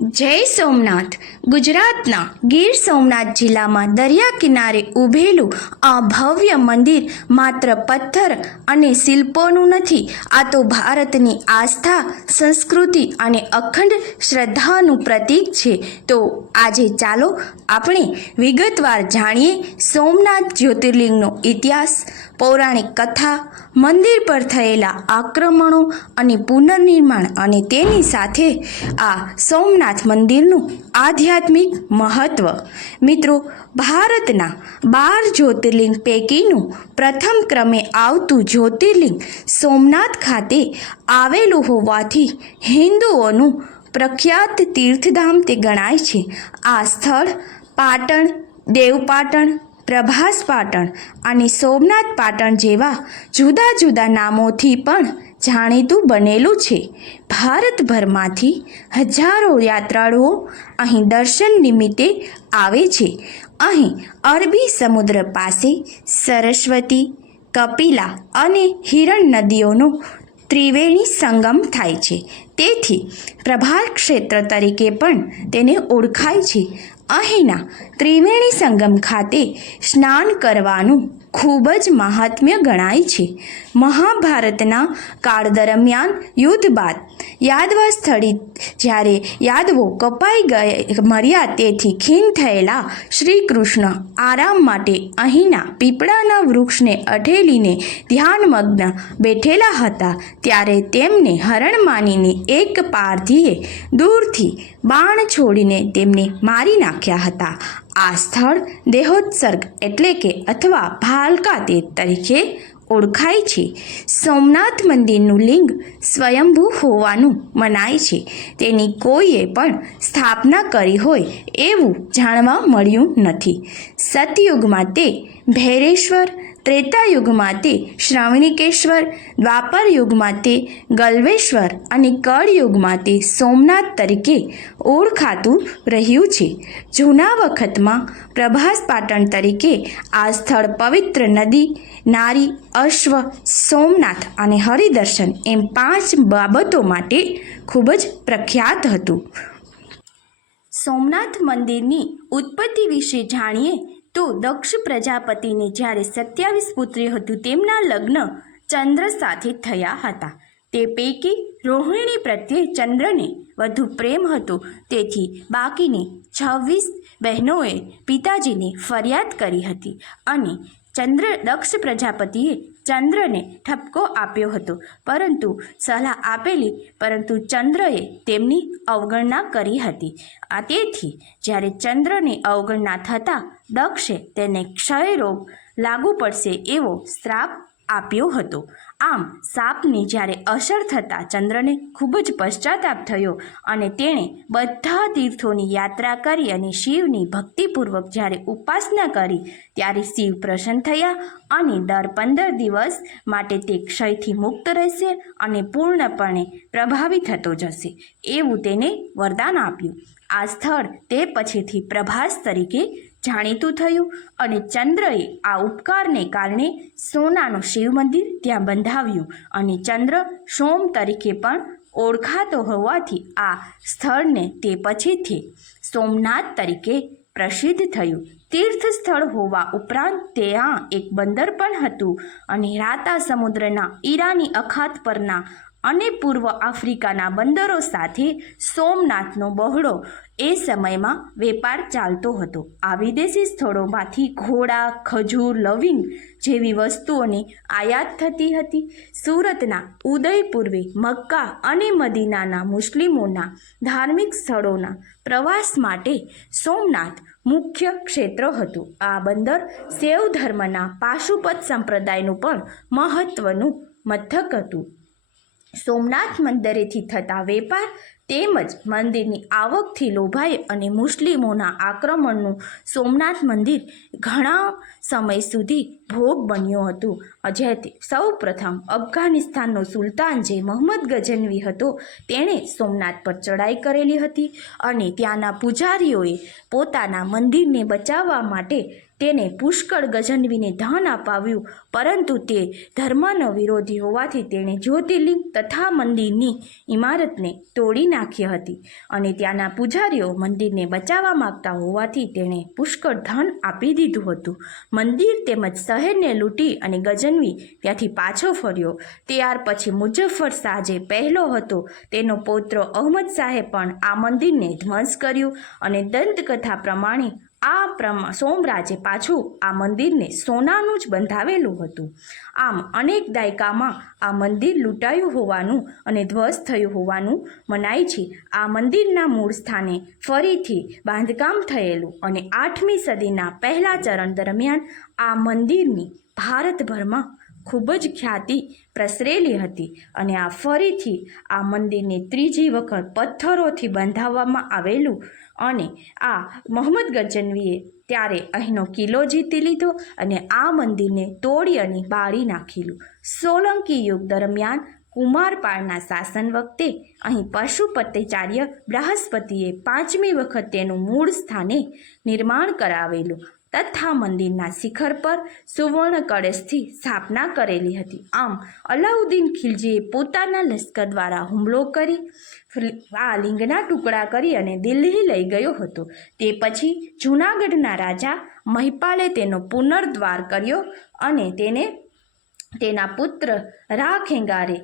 જય સોમનાથ. ગુજરાતના ગીર સોમનાથ જિલ્લામાં દરિયા કિનારે ઊભેલું આ ભવ્ય મંદિર માત્ર પથ્થર અને શિલ્પોનું નથી, આ તો ભારતની આસ્થા, સંસ્કૃતિ અને અખંડ શ્રદ્ધાનું પ્રતીક છે. તો આજે ચાલો આપણે વિગતવાર જાણીએ સોમનાથ જ્યોતિર્લિંગનો ઇતિહાસ, પૌરાણિક કથા મંદિર પર થયેલા આક્રમણો અને પુનર્નિર્માણ અને તેની સાથે આ સોમનાથ મંદિરનું આધ્યાત્મિક મહત્ત્વ મિત્રો, ભારતના બાર જ્યોતિર્લિંગ પૈકીનું પ્રથમ ક્રમે આવતું જ્યોતિર્લિંગ સોમનાથ ખાતે આવેલું હોવાથી હિન્દુઓનું પ્રખ્યાત તીર્થધામ તે ગણાય છે. આ સ્થળ પાટણ, દેવપાટણ પ્રભાસ પાટણ અને સોમનાથ પાટણ જેવા જુદા જુદા નામોથી પણ જાણીતું બનેલું છે. ભારતભરમાંથી હજારો યાત્રાળુઓ અહીં દર્શન નિમિત્તે આવે છે. અહીં અરબી સમુદ્ર પાસે સરસ્વતી, કપિલા અને હિરણ નદીઓનો ત્રિવેણી સંગમ થાય છે. તેથી પ્રભાર ક્ષેત્ર તરીકે પણ તેને ઓળખાય છે. અહીંના ત્રિવેણી સંગમ ખાતે સ્નાન કરવાનું ખૂબ જ મહાત્મ્ય ગણાય છે. મહાભારતના કાળ દરમિયાન યુદ્ધ બાદ યાદવા સ્થળે જ્યારે યાદવો કપાઈ ગયા, મર્યા તેથી ખીન થયેલા શ્રી કૃષ્ણ આરામ માટે અહીંના પીપળાના વૃક્ષને અઢેલીને ધ્યાનમગ્ન બેઠેલા હતા. ત્યારે તેમને હરણ માનીને એક પારધીએ દૂરથી બાણ છોડીને તેમને મારી નાખ્યા હતા. આ સ્થળ દેહોત્સર્ગ એટલે કે અથવા ભાલકા તે તરીકે ઓળખાય છે. સોમનાથ મંદિરનું લિંગ સ્વયંભૂ હોવાનું મનાય છે. તેની કોઈએ પણ સ્થાપના કરી હોય એવું જાણવા મળ્યું નથી. સતયુગમાં તે ભૈરેશ્વર ત્રેતાયુગમાં તે શ્રાવણિકેશ્વર, દ્વાપર યુગમાં તે ગલ્વેશ્વર અને કળયુગમાં તે સોમનાથ તરીકે ઓળખાતું રહ્યું છે. જૂના વખતમાં પ્રભાસ પાટણ તરીકે આ સ્થળ પવિત્ર નદી, નારી, અશ્વ, સોમનાથ અને હરિદર્શન એમ પાંચ બાબતો માટે ખૂબ જ પ્રખ્યાત હતું. સોમનાથ મંદિરની ઉત્પત્તિ વિશે જાણીએ તો દક્ષ પ્રજાપતિને જ્યારે સત્યાવીસ પુત્રી હતું, તેમના લગ્ન ચંદ્ર સાથે થયા હતા. તે પૈકી રોહિણી પ્રત્યે ચંદ્રને વધુ પ્રેમ હતો. તેથી બાકીની છવ્વીસ બહેનોએ પિતાજીને ફરિયાદ કરી હતી અને ચંદ્ર, દક્ષ પ્રજાપતિએ ચંદ્રને ઠપકો આપ્યો હતો. પરંતુ સલાહ આપેલી, પરંતુ ચંદ્રએ તેમની અવગણના કરી હતી. આ તેથી જ્યારે ચંદ્રની અવગણના થતાં દક્ષે તેને ક્ષય રોગ લાગુ પડશે એવો શ્રાપ આપ્યો હતો. આમ, સાપની જ્યારે અસર થતાં ચંદ્રને ખૂબ જ પશ્ચાતાપ થયો અને તેણે બધા તીર્થોની યાત્રા કરી અને શિવની ભક્તિપૂર્વક જ્યારે ઉપાસના કરી, ત્યારે શિવ પ્રસન્ન થયા અને દર પંદર દિવસ માટે તે ક્ષયથી મુક્ત રહેશે અને પૂર્ણપણે પ્રભાવિત થતો જશે. એવું તેને વરદાન આપ્યું. આ સ્થળ તે પછીથી પ્રભાસ તરીકે જાણીતું થયું અને ચંદ્રએ આ ઉપકારને કારણે સોનાનું શિવ મંદિર ત્યાં બંધાવ્યું અને ચંદ્ર સોમ તરીકે પણ ઓળખાતો હોવાથી આ સ્થળને તે પછીથી સોમનાથ તરીકે પ્રસિદ્ધ થયું. તીર્થ સ્થળ હોવા ઉપરાંત ત્યાં એક બંદર પણ હતું અને રાતા સમુદ્રના ઈરાની અખાત પરના અને પૂર્વ આફ્રિકાના બંદરો સાથે સોમનાથનો બહોળો એ સમયમાં વેપાર ચાલતો હતો. આ વિદેશી સ્થળોમાંથી ઘોડા, ખજૂર, લવિંગ જેવી વસ્તુઓની આયાત થતી હતી. સુરતના ઉદયપૂર્વે મક્કા અને મદીનાના મુસ્લિમોના ધાર્મિક સ્થળોના પ્રવાસ માટે સોમનાથ મુખ્ય ક્ષેત્ર હતું. આ બંદર શૈવ ધર્મના પાશુપત સંપ્રદાયનું પણ મહત્વનું મથક હતું. સોમનાથ મંદિરેથી થતા વેપાર તેમજ મંદિરની આવકથી લોભાઈ અને મુસ્લિમોના આક્રમણનું સોમનાથ મંદિર ઘણા સમય સુધી ભોગ બન્યું હતું. જેથી સૌ પ્રથમ અફઘાનિસ્તાનનો સુલતાન જે મોહમ્મદ ગજનવી હતો, તેણે સોમનાથ પર ચડાઈ કરેલી હતી અને ત્યાંના પૂજારીઓએ પોતાના મંદિરને બચાવવા માટે તેને પુષ્કળ ગજનવીને ધન અપાવ્યું, પરંતુ તે ધર્મનો વિરોધી હોવાથી તેણે જ્યોતિર્લિંગ તથા મંદિરની ઇમારતને તોડી નાખી હતી અને ત્યાંના પૂજારીઓ મંદિરને બચાવવા માંગતા હોવાથી તેણે પુષ્કળ ધન આપી દીધું હતું. મંદિર તેમજ શહેરને લૂંટી અને ગજનવી ત્યાંથી પાછો ફર્યો. ત્યાર પછી મુજફ્ફર શાહ જે પહેલો હતો. તેનો પૌત્ર અહમદ શાહે પણ આ મંદિરને ધ્વંસ કર્યું અને દંતકથા પ્રમાણે આ પ્રમા સોમરાજે પાછું આ મંદિરને સોનાનું જ બંધાવેલું હતું. આમ અનેક દાયકામાં આ મંદિર લૂંટાયું હોવાનું અને ધ્વસ્ત થયું હોવાનું મનાય છે. આ મંદિરના મૂળ સ્થાને ફરીથી બાંધકામ થયેલું અને આઠમી સદીના પહેલા ચરણ દરમિયાન આ મંદિરની ભારતભરમાં ખૂબ જ ખ્યાતિ પ્રસરેલી હતી અને આ ફરીથી આ મંદિરને ત્રીજી વખત પથ્થરોથી બંધાવવામાં આવેલું અને આ મોહમ્મદ ગજનવીએ ત્યારે અહીંનો કિલ્લો જીતી લીધો અને આ મંદિરને તોડી અને બાળી નાખેલું. સોલંકી યુગ દરમિયાન કુમારપાળના શાસન વખતે અહીં પશુપતિચાર્ય બૃહસ્પતિએ પાંચમી વખત તેનું મૂળ સ્થાને નિર્માણ કરાવેલું તથા મંદિરના શિખર પર સુવર્ણ કળશથી સ્થાપના કરેલી હતી. આમ, અલાઉદ્દીન ખિલજીએ પોતાના લશ્કર દ્વારા હુમલો કરી આ લિંગના ટુકડા કરી અને દિલ્હી લઈ ગયો હતો. તે પછી જૂનાગઢના રાજા મહિપાલે તેનો પુનર્દ્વાર કર્યો અને તેને, તેના પુત્ર રા ખેંગારે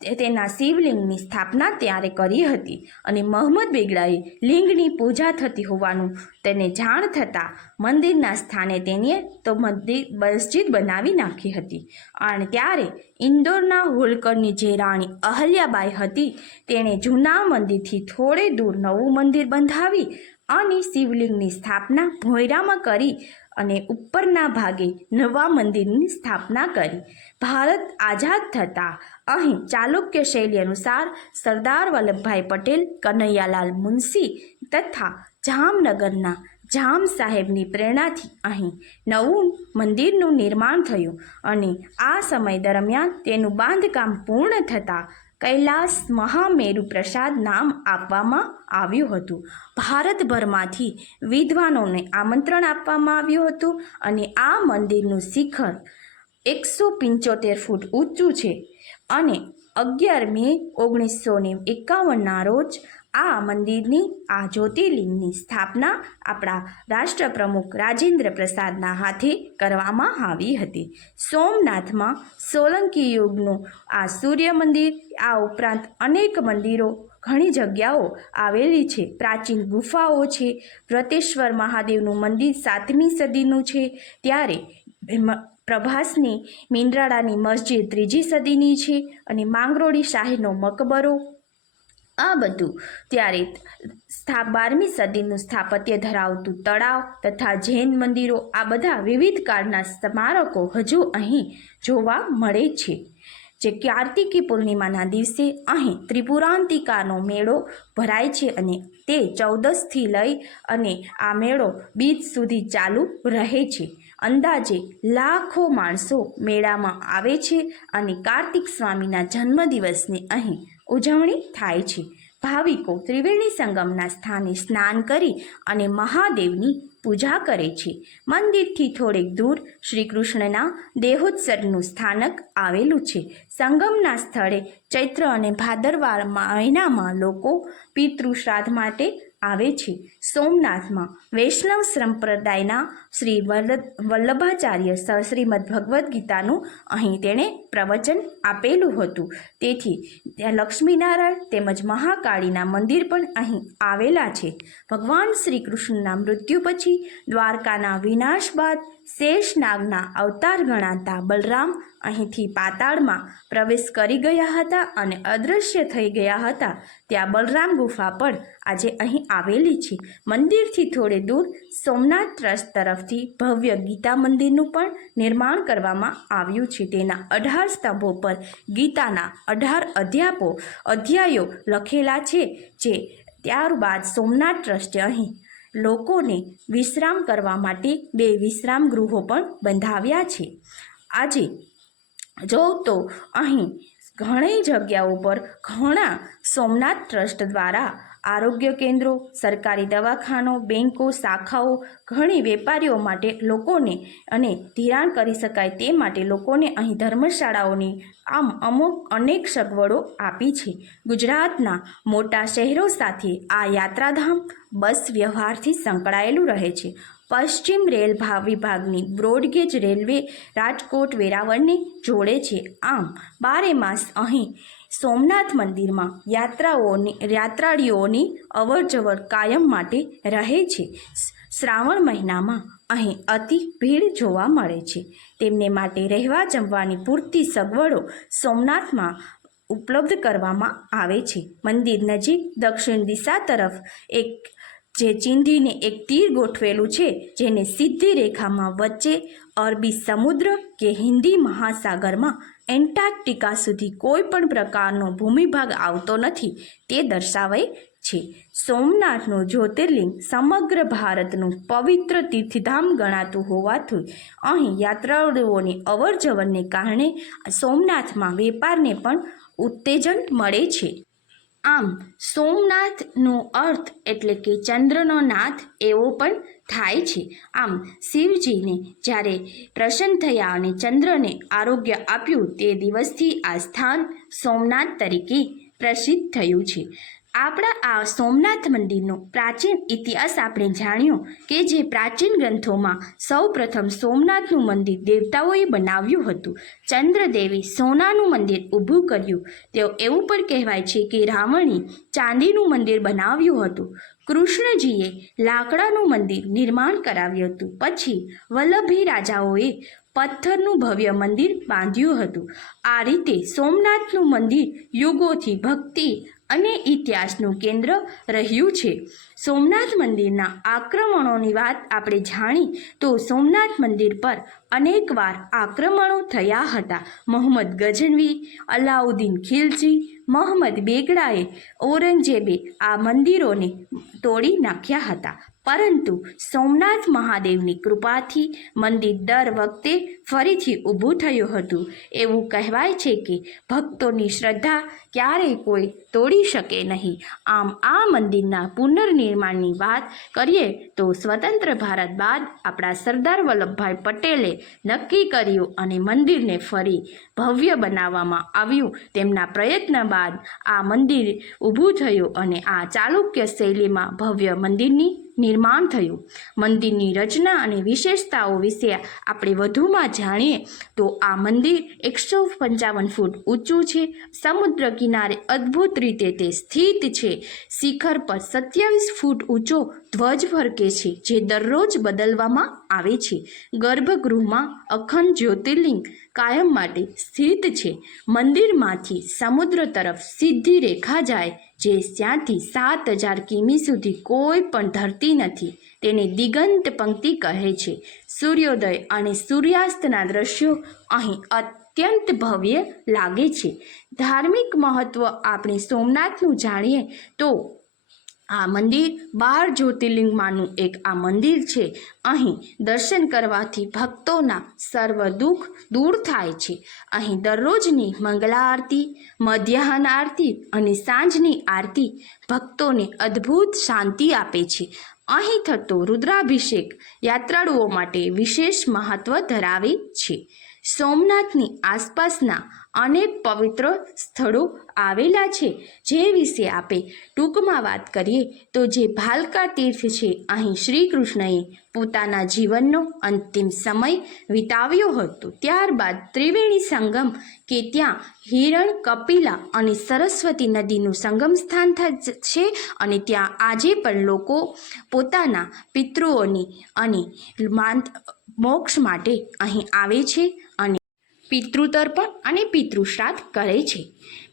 તેના શિવલિંગની સ્થાપના ત્યારે કરી હતી અને મહમ્મદ બેગડાએ લિંગની પૂજા થતી હોવાનું તેને જાણ થતાં મંદિરના સ્થાને તેણીએ તો મંદિર મસ્જિદ બનાવી નાખી હતી. અને ત્યારે ઇન્દોરના હોલકરની જે રાણી અહલ્યાબાઈ હતી, તેણે જૂના મંદિરથી થોડે દૂર નવું મંદિર બંધાવી અને શિવલિંગની સ્થાપના ભોયરામાં કરી અને ઉપરના ભાગે નવા મંદિરની સ્થાપના કરી. ભારત આઝાદ થતાં અહીં ચાલુક્ય શૈલી અનુસાર સરદાર વલ્લભભાઈ પટેલ, કનૈયાલાલ મુનશી તથા જામનગરના જામ સાહેબની પ્રેરણાથી અહીં નવું મંદિરનું નિર્માણ થયું અને આ સમય દરમિયાન તેનું બાંધકામ પૂર્ણ થતાં કૈલાસ મહામેરુ પ્રસાદ નામ આપવામાં આવ્યું હતું. ભારતભરમાંથી વિદ્વાનોને આમંત્રણ આપવામાં આવ્યું હતું અને આ મંદિરનું શિખર એકસો પંચોતેર ફૂટ ઊંચું છે અને અગિયાર મે ઓગણીસો ને એકાવનના રોજ આ મંદિરની આ જ્યોતિર્લિંગની સ્થાપના આપણા રાષ્ટ્રપ્રમુખ રાજેન્દ્ર પ્રસાદના હાથે કરવામાં આવી હતી. સોમનાથમાં સોલંકી યુગનું આ સૂર્ય મંદિર, આ ઉપરાંત અનેક મંદિરો, ઘણી જગ્યાઓ આવેલી છે. પ્રાચીન ગુફાઓ છે, વ્રતેશ્વર મહાદેવનું મંદિર સાતમી સદીનું છે, ત્યારે પ્રભાસની, મીંદ્રાળાની મસ્જિદ ત્રીજી સદીની છે અને માંગરોળી શાહીનો મકબરો આ બધું. ત્યારે સ્થા, બારમી સદીનું સ્થાપત્ય ધરાવતું તળાવ તથા જૈન મંદિરો આ બધા વિવિધ કાળના સ્મારકો હજુ અહીં જોવા મળે છે. જે કાર્તિકી પૂર્ણિમાના દિવસે અહીં ત્રિપુરાંતિકાનો મેળો ભરાય છે અને તે ચૌદસથી લઈ અને આ મેળો બીજ સુધી ચાલુ રહે છે. અંદાજે લાખો માણસો મેળામાં આવે છે અને કાર્તિક સ્વામીના જન્મદિવસને અહીં ઉજવણી થાય છે. ભાવિકો ત્રિવેણી સંગમના સ્થાને સ્નાન કરી અને મહાદેવની પૂજા કરે છે. મંદિરથી થોડેક દૂર શ્રી કૃષ્ણના દેહોત્સર્ગનું સ્થાનક આવેલું છે. સંગમના સ્થળે ચૈત્ર અને ભાદરવા મહિનામાં લોકો પિતૃ શ્રાદ્ધ માટે આવે છે. સોમનાથમાં વૈષ્ણવ સંપ્રદાયના શ્રી વલ્લભ વલ્લભાચાર્ય શ્રીમદ ભગવદ્ ગીતાનું અહીં તેણે પ્રવચન આપેલું હતું. તેથી લક્ષ્મીનારાયણ તેમજ મહાકાળીના મંદિર પણ અહીં આવેલા છે. ભગવાન શ્રી કૃષ્ણના મૃત્યુ પછી દ્વારકાના વિનાશ બાદ શેષનાગના અવતાર ગણાતા બલરામ અહીંથી પાતાળમાં પ્રવેશ કરી ગયા હતા અને અદૃશ્ય થઈ ગયા હતા. ત્યાં બલરામ ગુફા પણ આજે અહીં આવેલી છે. મંદિરથી થોડે દૂર સોમનાથ ટ્રસ્ટ તરફથી ભવ્ય ગીતા મંદિરનું પણ નિર્માણ કરવામાં આવ્યું છે. તેના અઢાર સ્તંભો પર ગીતાના અઢાર અધ્યાપો અધ્યાયો લખેલા છે, જે ત્યારબાદ સોમનાથ ટ્રસ્ટે અહીં લોકોને વિશ્રામ કરવા માટે બે વિશ્રામ ગૃહો પણ બંધાવ્યા છે. આજે જોઉં તો અહીં ઘણી જગ્યાઓ પર ઘણા સોમનાથ ટ્રસ્ટ દ્વારા આરોગ્ય કેન્દ્રો, સરકારી દવાખાનો બેન્કો શાખાઓ, ઘણી વેપારીઓ માટે લોકોને અને ધિરાણ કરી શકાય તે માટે લોકોને અહીં ધર્મશાળાઓની આમ અમુક અનેક સગવડો આપી છે. ગુજરાતના મોટા શહેરો સાથે આ યાત્રાધામ બસ વ્યવહારથી સંકળાયેલું રહે છે. પશ્ચિમ રેલ ભાવ વિભાગની બ્રોડગેજ રેલવે રાજકોટ વેરાવળને જોડે છે. આમ, બારે માસ અહીં સોમનાથ મંદિરમાં યાત્રાઓની, યાત્રાળીઓની અવરજવર કાયમ માટે રહે છે. શ્રાવણ મહિનામાં અહીં અતિ ભીડ જોવા મળે છે. તેમને માટે રહેવા જમવાની પૂરતી સગવડો સોમનાથમાં ઉપલબ્ધ કરવામાં આવે છે. મંદિર નજીક દક્ષિણ દિશા તરફ એક, જે ચીંધીને એક તીર ગોઠવેલું છે, જેને સીધી રેખામાં વચ્ચે અરબી સમુદ્ર કે હિન્દી મહાસાગરમાં એન્ટાર્કટિકા સુધી કોઈ પણ પ્રકારનો ભૂમિભાગ આવતો નથી. તે દર્શાવે છે. સોમનાથનું જ્યોતિર્લિંગ સમગ્ર ભારતનું પવિત્ર તીર્થધામ ગણાતું હોવાથી અહીં યાત્રાળુઓની અવરજવરને કારણે સોમનાથમાં વેપારને પણ ઉત્તેજન મળે છે. આમ, સોમનાથનો અર્થ એટલે કે ચંદ્રનો નાથ એવો પણ થાય છે. આમ, શિવજીને જ્યારે પ્રસન્ન થયા અને ચંદ્રને આરોગ્ય આપ્યું, તે દિવસથી આ સ્થાન સોમનાથ તરીકે પ્રસિદ્ધ થયું છે. આપણા આ સોમનાથ મંદિરનો પ્રાચીન ઇતિહાસ આપણે જાણ્યો કે જે પ્રાચીન ગ્રંથોમાં સૌ પ્રથમ સોમનાથનું મંદિર દેવતાઓએ બનાવ્યું હતું. ચંદ્રદેવી સોનાનું મંદિર ઊભું કર્યું. તેઓ એવું પણ કહેવાય છે કે રાવણે ચાંદીનું મંદિર બનાવ્યું હતું. કૃષ્ણજીએ લાકડાનું મંદિર નિર્માણ કરાવ્યું હતું. પછી વલ્લભી રાજાઓએ પથ્થરનું ભવ્ય મંદિર બાંધ્યું હતું. આ રીતે સોમનાથનું મંદિર યુગોથી ભક્તિ અને ઇતિહાસનું કેન્દ્ર રહ્યું છે. સોમનાથ મંદિરના આક્રમણોની વાત આપણે જાણી તો સોમનાથ મંદિર પર અનેકવાર આક્રમણો થયા હતા. મોહમ્મદ ગજનવી, અલાઉદ્દીન ખિલજી મોહમ્મદ બેગડાએ ઔરંગઝેબે આ મંદિરોને તોડી નાખ્યા હતા. પરંતુ સોમનાથ મહાદેવની કૃપાથી મંદિર દર વખતે ફરીથી ઊભું થયું હતું. એવું કહેવાય છે કે ભક્તોની શ્રદ્ધા ક્યારેય કોઈ તોડી શકે નહીં. આમ આ મંદિરના પુનર્નિર્માણની વાત કરીએ તો સ્વતંત્ર ભારત બાદ આપણા સરદાર વલ્લભભાઈ પટેલે નક્કી કર્યું અને મંદિરને ફરી ભવ્ય બનાવવામાં આવ્યું તેમના પ્રયત્ન બાદ આ મંદિર ઊભું થયું અને આ ચાલુક્ય શૈલીમાં ભવ્ય મંદિરની નિર્માણ થયું. મંદિરની રચના અને વિશેષતાઓ વિશે આપણે વધુમાં જાણીએ તો આ મંદિર એકસો પંચાવન ફૂટ ઊંચું છે. સમુદ્ર કિનારે અદ્ભુત રીતે તે સ્થિત છે. શિખર પર સત્યાવીસ ફૂટ ઊંચો ધ્વજ ફરકે છે, જે દરરોજ બદલવામાં આવે છે. ગર્ભગૃહમાં અખંડ જ્યોતિર્લિંગ કાયમ માટે સ્થિત છે. મંદિરમાંથી સમુદ્ર તરફ સીધી રેખા જાય જે ત્યાંથી સાત હજાર કિમી સુધી કોઈ પણ ધરતી નથી. તેને દિગંત પંક્તિ કહે છે. સૂર્યોદય અને સૂર્યાસ્તના દ્રશ્યો અહીં અત્યંત ભવ્ય લાગે છે. ધાર્મિક મહત્વ આપણે સોમનાથનું જાણીએ તો આ મંદિર બાર જ્યોતિર્લિંગમાંનું એક આ મંદિર છે. અહીં દર્શન કરવાથી ભક્તોના સર્વ દુઃખ દૂર થાય છે. અહીં દરરોજની મંગળા આરતી મધ્યાહન આરતી અને સાંજની આરતી ભક્તોને અદ્ભુત શાંતિ આપે છે. અહીં થતો રુદ્રાભિષેક યાત્રાળુઓ માટે વિશેષ મહત્વ ધરાવે છે. સોમનાથની આસપાસના અનેક પવિત્ર સ્થળો આવેલા છે. જે વિશે આપણે ટૂંકમાં વાત કરીએ તો જે ભાલકા તીર્થ છે, અહીં શ્રી કૃષ્ણએ પોતાના જીવનનો અંતિમ સમય વિતાવ્યો હતો. ત્યારબાદ ત્રિવેણી સંગમ કે ત્યાં હિરણ, કપિલા અને સરસ્વતી નદીનું સંગમ સ્થાન છે અને ત્યાં આજે પણ લોકો પોતાના પિતૃઓની અને મોક્ષ માટે અહીં આવે છે. પિતૃતર્પણ અને પિતૃશ્રાદ્ધ કરે છે.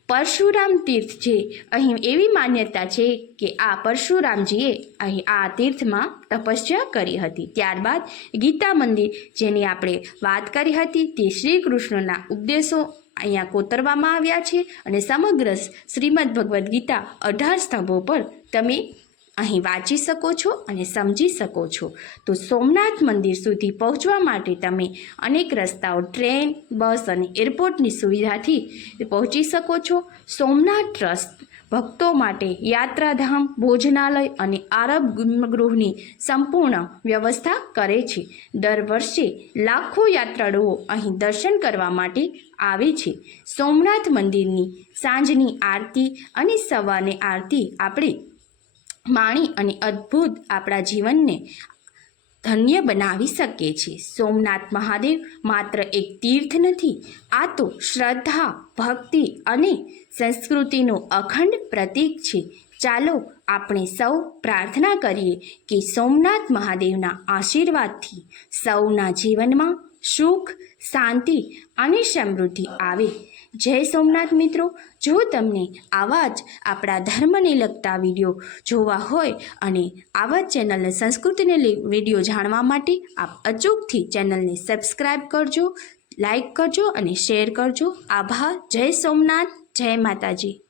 પરશુરામ તીર્થ છે. અહીં એવી માન્યતા છે કે આ પરશુરામજીએ અહીં આ તીર્થમાં તપસ્યા કરી હતી. ત્યારબાદ ગીતા મંદિર, જેની આપણે વાત કરી હતી, તે શ્રી કૃષ્ણના ઉપદેશો અહીંયા કોતરવામાં આવ્યા છે અને સમગ્ર શ્રીમદ ભગવદ્ ગીતા અઢાર સ્તંભો પર તમે અહીં વાંચી શકો છો અને સમજી શકો છો. તો સોમનાથ મંદિર સુધી પહોંચવા માટે તમે અનેક રસ્તાઓ, ટ્રેન, બસ અને એરપોર્ટની સુવિધાથી પહોંચી શકો છો. સોમનાથ ટ્રસ્ટ ભક્તો માટે યાત્રાધામ, ભોજનાલય અને આરબ ગૃહની સંપૂર્ણ વ્યવસ્થા કરે છે. દર વર્ષે લાખો યાત્રાળુઓ અહીં દર્શન કરવા માટે આવે છે. સોમનાથ મંદિરની સાંજની આરતી અને સવારની આરતી આપણે માણી અને અદ્ભુત આપણા જીવનને ધન્ય બનાવી શકે છે. સોમનાથ મહાદેવ માત્ર એક તીર્થ નથી, આ તો શ્રદ્ધા, ભક્તિ અને સંસ્કૃતિનું અખંડ પ્રતીક છે. ચાલો આપણે સૌ પ્રાર્થના કરીએ કે સોમનાથ મહાદેવના આશીર્વાદથી સૌના જીવનમાં સુખ, શાંતિ અને સમૃદ્ધિ આવે. જય સોમનાથ મિત્રો. જો તમને આવા જ આપણા ધર્મને લગતા વીડિયો જોવા હોય અને આવા જ ચેનલને સંસ્કૃતિને વીડિયો જાણવા માટે, આપ અચૂકથી ચેનલને સબસ્ક્રાઈબ કરજો લાઈક કરજો અને શેર કરજો. આભાર. જય સોમનાથ. જય માતાજી.